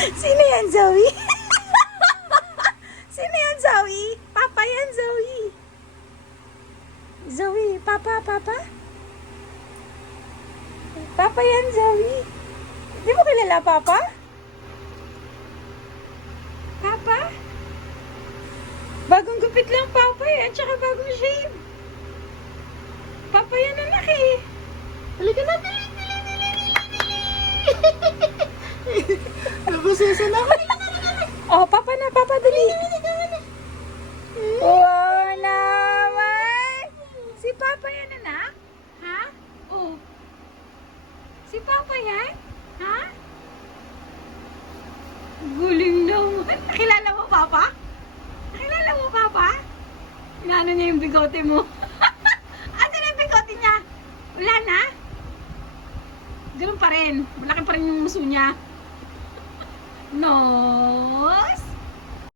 Sino yan, Zoe? Sino yan, Zoe? Papa yan, Zoe. Zoe, Papa? Papa yan, Zoe. Di mo kilala, Papa? Papa? Bagong gupit lang, Papa eh. At saka bagong shave. Papa yan, anak eh. Halika na, dali. Nabusisa na ako. Oh, Papa na, Papa, dali. Wow naman! Si Papa yan, anak? Ha? Oh. Si Papa yan? Ha? Guling naman. Nakilala mo, Papa? Nakilala mo, Papa? Inaano niya yung bigote mo? Asan yung bigote niya? Wala na? Ganun pa rin. Malaki pa rin yung muso niya. No.